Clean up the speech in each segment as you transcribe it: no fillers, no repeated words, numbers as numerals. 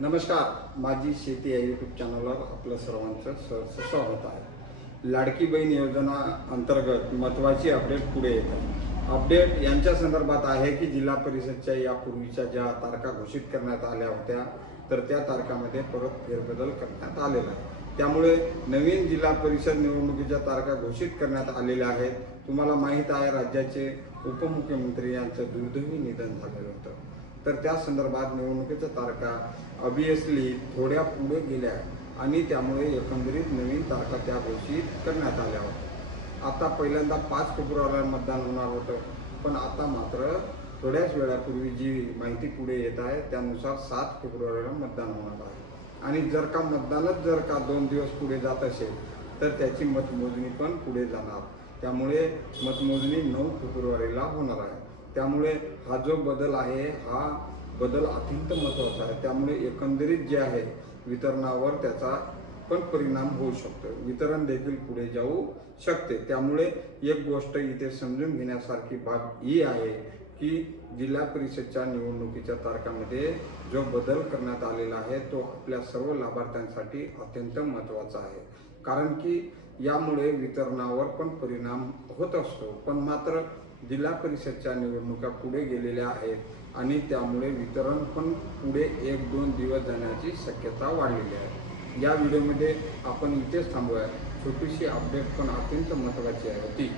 नमस्कार, माझी शेती या यूट्यूब चॅनलवर आपलं सर्वांचं सहर्ष स्वागत आहे। लाडकी बहीण योजना अंतर्गत महत्त्वाची अपडेट पुढे येत आहे। अपडेट यांच्या संदर्भात आहे की जिल्हा परिषदच्या यापूर्वीच्या ज्या तारखा घोषित करण्यात आल्या होत्या तर त्या तारखामध्ये परत फेरबदल करण्यात आलेला आहे। त्यामुळे नवीन जिल्हा परिषद निवडणुकीच्या तारखा घोषित करण्यात आलेल्या आहेत। तुम्हाला माहीत आहे, राज्याचे उपमुख्यमंत्री यांचं दुर्दैवी निधन झालेलं होतं, तर त्या संदर्भात निवडणुकीच्या तारखा ऑब्वियसली थोड्या पुढे गेल्या आणि त्यामुळे एकंदरीत नवीन तारखा त्या घोषित करण्यात आल्या होत्या। आता पहिल्यांदा 5 फेब्रुवारीला मतदान होणार होतं, पण आता मात्र थोड्याच वेळापूर्वी जी माहिती पुढे येत आहे त्यानुसार 7 फेब्रुवारीला मतदान होणार आहे। आणि जर का मतदानच 2 दिवस पुढे जात असेल तर त्याची मतमोजणी पण पुढे जाणार। त्यामुळे मतमोजणी 9 फेब्रुवारीला होणार आहे। त्यामुळे हा जो बदल आहे हा बदल अत्यंत महत्त्वाचा आहे। त्यामुळे एकंदरीत जे आहे वितरणावर त्याचा पण परिणाम होऊ शकतो, वितरण देखील पुढे जाऊ शकते। त्यामुळे एक गोष्ट इथे समजून घेण्यासारखी बाब ही आहे की जिल्हा परिषदच्या निवडणुकीच्या तारखांमध्ये जो बदल करण्यात आलेला आहे तो आपल्या सर्व लाभार्थ्यांसाठी अत्यंत महत्त्वाचा आहे, कारण की यामुळे वितरणावर पण परिणाम होत असतो। पण मात्र जिल्हा परिषदच्या निवडणुका पुढे गेलेल्या आहेत आणि त्यामुळे वितरण पण पुढे 1-2 दिवस जाण्याची शक्यता वाढलेली आहे। या व्हिडिओमध्ये आपण इथेच थांबूया। छोटीशी अपडेट पण अत्यंत महत्त्वाची होती,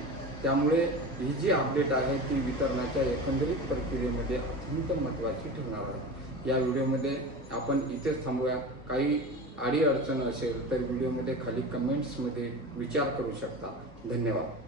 त्यामुळे ही जी अपडेट आहे ती वितरणाच्या एकंदरीत प्रक्रियेमध्ये अत्यंत महत्त्वाची ठरणार आहे। या व्हिडिओमध्ये आपण इथेच थांबूया। काही अडचण असेल तर व्हिडिओमध्ये खाली कमेंट्समध्ये विचार करू शकता। धन्यवाद।